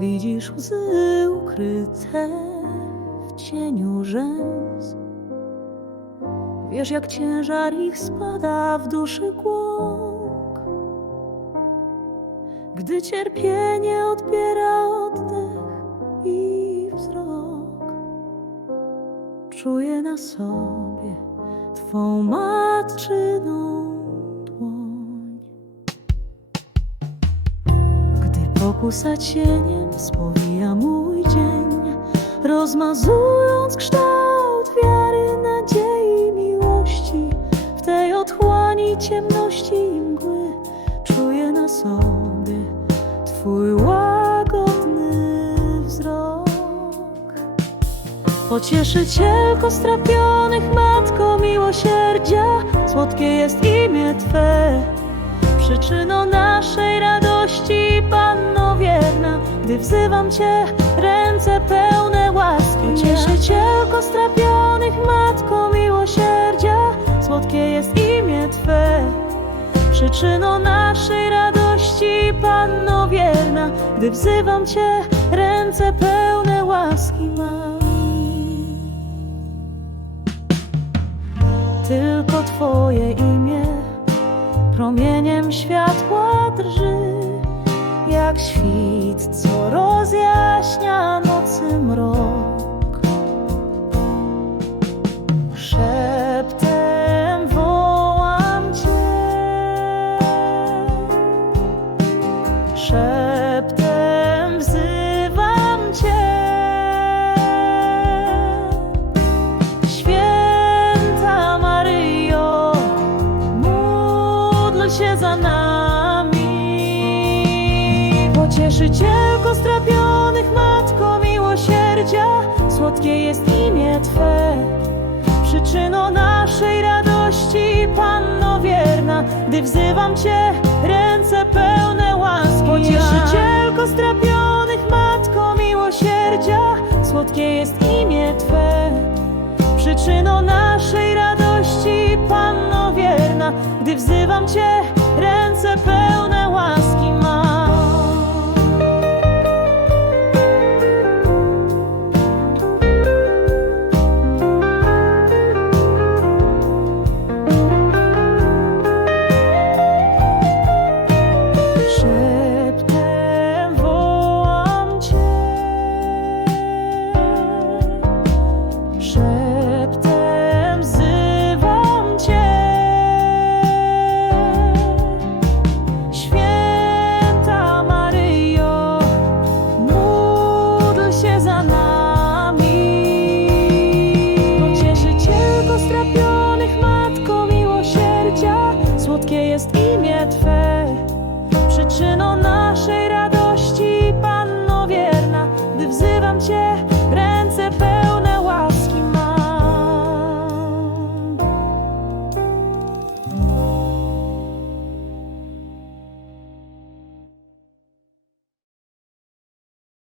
Widzisz łzy ukryte w cieniu rzęs? Wiesz jak ciężar ich spada w duszy głąb Gdy cierpienie odbiera oddech i wzrok Czuję na sobie Twą matczyną Gdy pokusa cieniem spowija mój dzień Rozmazując kształt wiary, nadziei, miłości. W tej otchłani ciemności i mgły Czuję na sobie Twój łagodny wzrok. Pocieszycielko strapionych, Matko miłosierdzia Słodkie jest imię Twe. Przyczyną naszej radości, wierna Gdy wzywam Cię, ręce pełne łaski. Pocieszycielko strapionych, Matko miłosierdzia. Słodkie jest imię Twe. Przyczyną naszej radości, Panno wierna. Gdy wzywam Cię, ręce pełne łaski mam. Tylko Twoje imię promieniem światła drży, jak świt, co rozjaśnia nocy Pocieszycielko strapionych, Matko miłosierdzia, słodkie jest imię Twe. Przyczyną naszej radości, Panno wierna, gdy wzywam Cię, ręce pełne łaski. Pocieszycielko strapionych, Matko miłosierdzia, słodkie jest imię Twe. Przyczyną naszej radości, Panno wierna, gdy wzywam Cię,